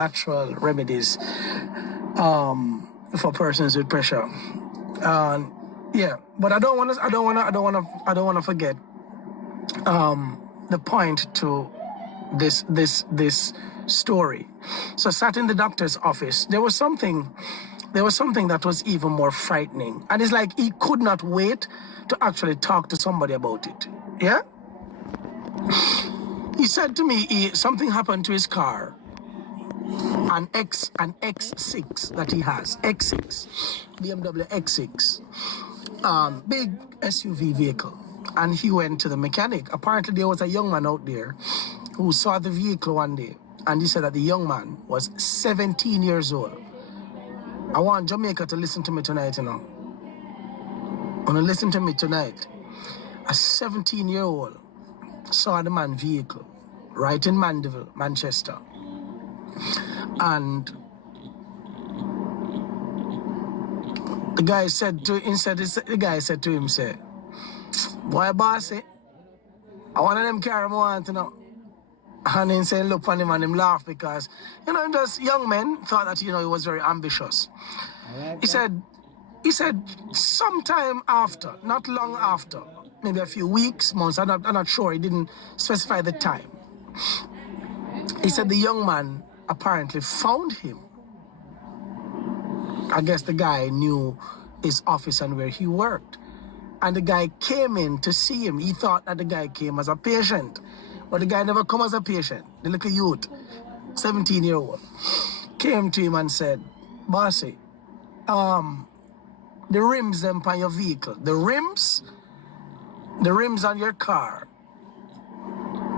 natural remedies for persons with pressure. Yeah, but I don't want to forget the point to this story. So sat in the doctor's office. There was something that was even more frightening, and it's like he could not wait to actually talk to somebody about it. Yeah. He said to me, something happened to his car, an X6 that he has, X6, BMW X6, big SUV vehicle, and he went to the mechanic. Apparently, there was a young man out there who saw the vehicle one day, and he said that the young man was 17 years old. I want Jamaica to listen to me tonight, you know. Want to listen to me tonight. A 17-year-old saw the man vehicle right in Mandeville, Manchester. And the guy said to him, say, boy, boss, I want them carry him on, you know. And he said, look for him, and him laugh because, you know, just young men thought that, you know, he was very ambitious. He said sometime after, not long after, maybe a few weeks, months, I'm not sure, he didn't specify the time. He said the young man apparently found him. I guess the guy knew his office and where he worked. And the guy came in to see him. He thought that the guy came as a patient. But the guy never come as a patient. The little youth, 17-year-old, came to him and said, bossy, the rims them on your vehicle, the rims on your car,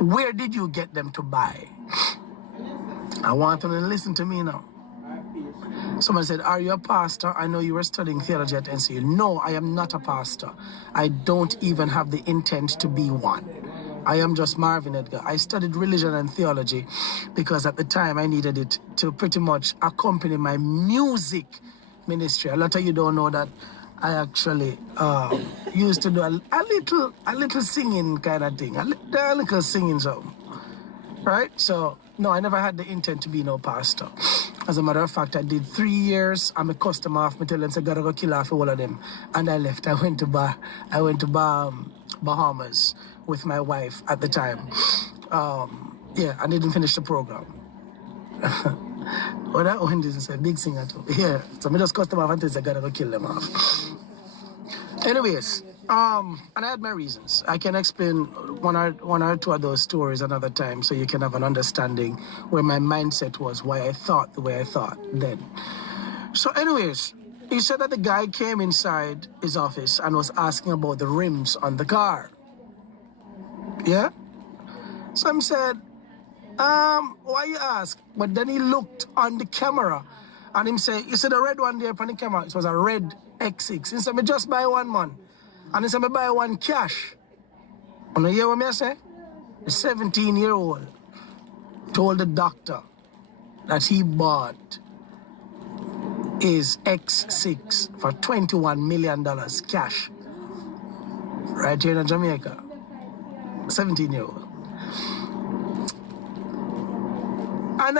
where did you get them to buy? I want them to listen to me now. Someone said, are you a pastor? I know you were studying theology at NCU. No, I am not a pastor. I don't even have the intent to be one. I am just Marvin Edgar. I studied religion and theology because at the time I needed it to pretty much accompany my music ministry. A lot of you don't know that I actually used to do a little singing kind of thing, a little singing something, right? So no, I never had the intent to be no pastor. As a matter of fact, I did 3 years. I'm a customer off. Me tell them, say, gotta go kill off all of them, and I left. I went to Bahamas with my wife at the time. Yeah, I didn't finish the program. Well, that one didn't say big singer too. Yeah, so me just customer off and say, gotta go kill them off. Anyways, and I had my reasons. I can explain one or two of those stories another time so you can have an understanding where my mindset was, why I thought the way I thought then. So anyways, he said that the guy came inside his office and was asking about the rims on the car. Yeah? So I said, why you ask? But then he looked on the camera and him say, you see the red one there on the camera? It was a red X6. He said, me just buy one, man. And he said, me buy one cash. And you hear what I say? The 17-year-old told the doctor that he bought his X6 for $21 million cash. Right here in Jamaica. 17-year-old. And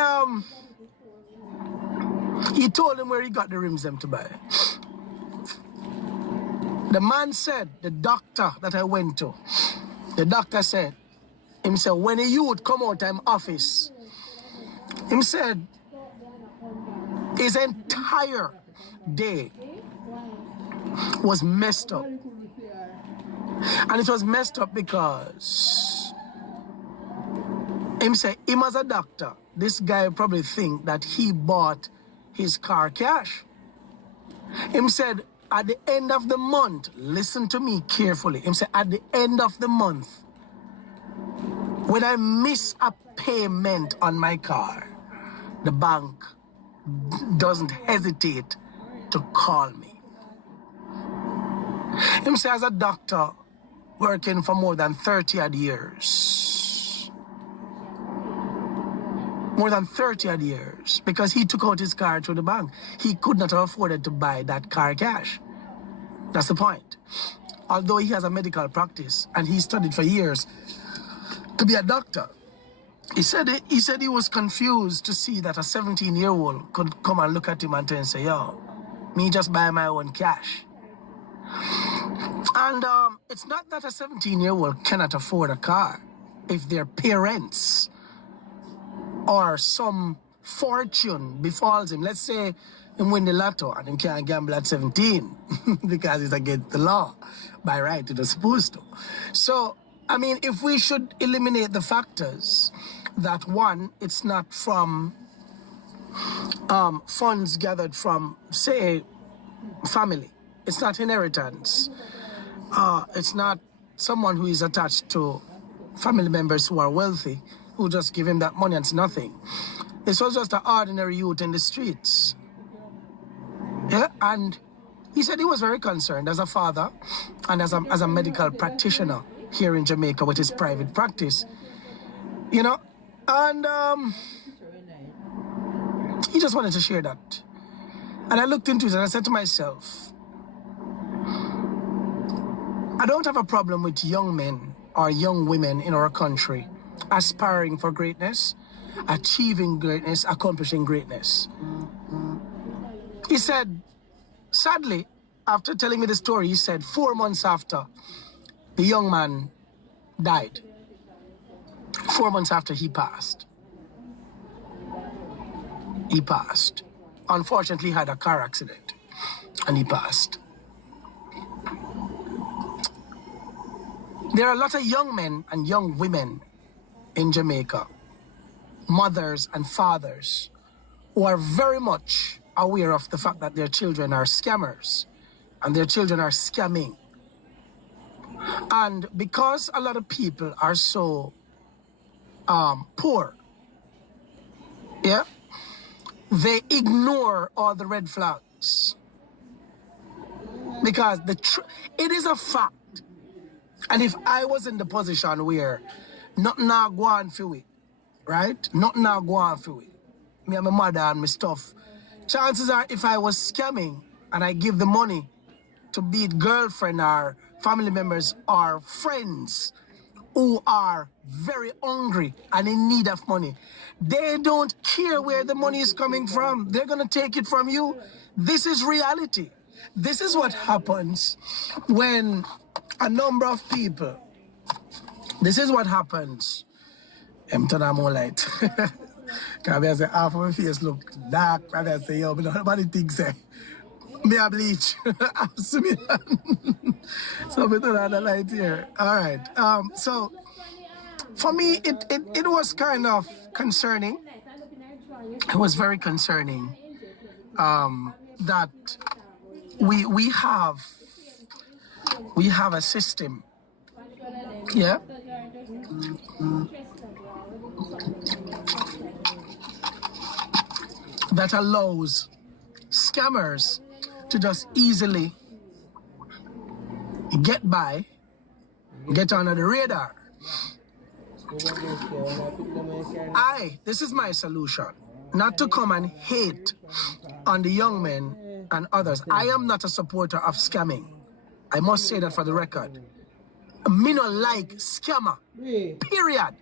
he told him where he got the rims them to buy. The man said, the doctor that I went to, the doctor said, him said, when a youth come out of his office, him said, his entire day was messed up. And it was messed up because him said, him as a doctor, this guy probably think that he bought his car cash. Him said, at the end of the month, listen to me carefully. Him said, at the end of the month, when I miss a payment on my car, the bank doesn't hesitate to call me. Him say, as a doctor, working for more than 30 odd years. More than 30 odd years. Because he took out his car through the bank. He could not have afforded to buy that car cash. That's the point. Although he has a medical practice and he studied for years to be a doctor, He said he was confused to see that a 17-year-old could come and look at him and tell him, say, yo, me just buy my own cash. And it's not that a 17-year-old cannot afford a car if their parents or some fortune befalls him. Let's say him win the lotto and him can't gamble at 17 because it's against the law. By right, it is supposed to. So, I mean, if we should eliminate the factors that, one, it's not from funds gathered from, say, family. It's not inheritance. It's not someone who is attached to family members who are wealthy, who just give him that money and it's nothing. This was just an ordinary youth in the streets. Yeah, and he said he was very concerned as a father and as a medical practitioner here in Jamaica with his private practice. You know, and he just wanted to share that. And I looked into it and I said to myself, I don't have a problem with young men or young women in our country aspiring for greatness, achieving greatness, accomplishing greatness. He said, sadly, after telling me the story, he said 4 months after the young man died, 4 months after he passed. He passed. Unfortunately, he had a car accident and he passed. There are a lot of young men and young women in Jamaica, mothers and fathers, who are very much aware of the fact that their children are scammers and their children are scamming. And because a lot of people are so poor, yeah, they ignore all the red flags. Because it is a fact. And if I was in the position where nothing now go on for it, right? Nothing now go on for it. Me and my mother and my stuff. Chances are if I was scamming and I give the money to be it girlfriend or family members or friends who are very hungry and in need of money, they don't care where the money is coming from. They're going to take it from you. This is reality. This is what happens when a number of people, this is what happens. I'm turning more light. Because I say, half of my face look dark. And I say, yo, but nobody thinks that. Me a bleach. So me turn on the light here. All right. So for me, it was kind of concerning. It was very concerning that we have a system, yeah, that allows scammers to just easily get by, get under the radar. This is my solution, not to come and hate on the young men and others. I am not a supporter of scamming. I must say that for the record. Me no like scammer, period.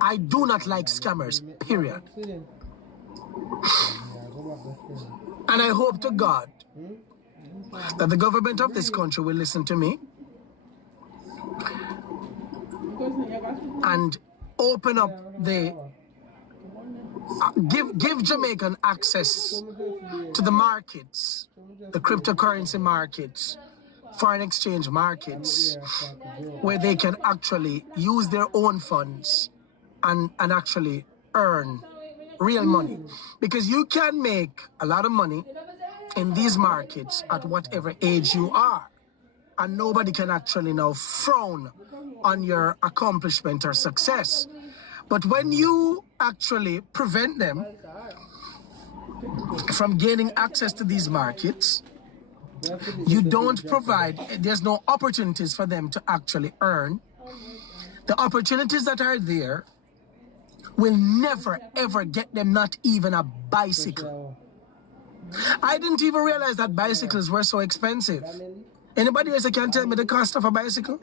I do not like scammers, period. And I hope to God that the government of this country will listen to me and open up the give Jamaican access to the markets, the cryptocurrency markets, foreign exchange markets, where they can actually use their own funds and actually earn real money. Because you can make a lot of money in these markets at whatever age you are. And nobody can actually now frown on your accomplishment or success. But when you actually prevent them from gaining access to these markets, you don't provide, there's no opportunities for them to actually earn. The opportunities that are there will never ever get them not even a bicycle. I didn't even realize that bicycles were so expensive. Anybody else can tell me the cost of a bicycle?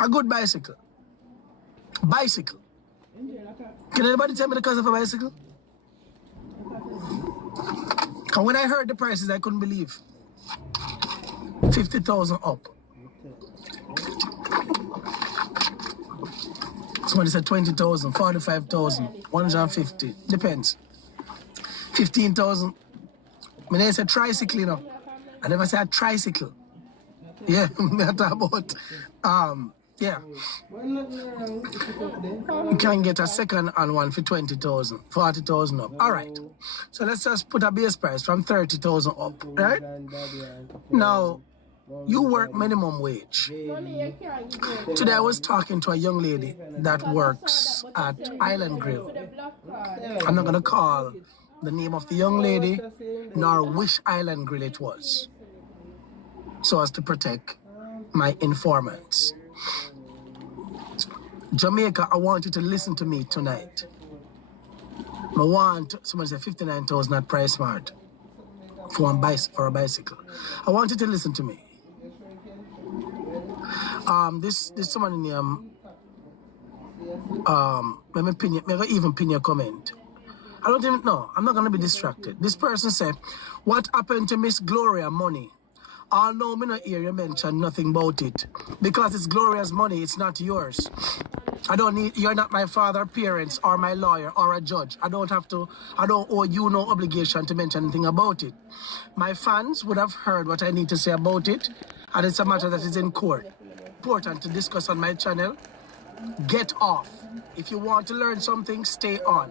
A good bicycle. Bicycle. Can anybody tell me the cost of a bicycle? And when I heard the prices, I couldn't believe. 50,000 up. Somebody said 20,000, 45,000, 150. Depends. 15,000. When I said tricycle, you know. I never said tricycle. Yeah, I talk about yeah. You can get a second hand one for 20,000, 40,000 up. All right. So let's just put a base price from 30,000 up, right? Now, you work minimum wage. Today I was talking to a young lady that works at Island Grill. I'm not going to call the name of the young lady nor which Island Grill it was, so as to protect my informants. Jamaica, I want you to listen to me tonight. I want, somebody said 59,000 at Price Smart for a bicycle. I want you to listen to me. This someone in here, let me even pin your comment. I don't even know. I'm not gonna be distracted. This person said, what happened to Miss Gloria money? Although me not hear you mention nothing about it. Because it's Gloria's money, it's not yours. You're not my father, parents, or my lawyer, or a judge. I don't owe you no obligation to mention anything about it. My fans would have heard what I need to say about it, and it's a matter that is in court. Important to discuss on my channel. Get off. If you want to learn something, stay on.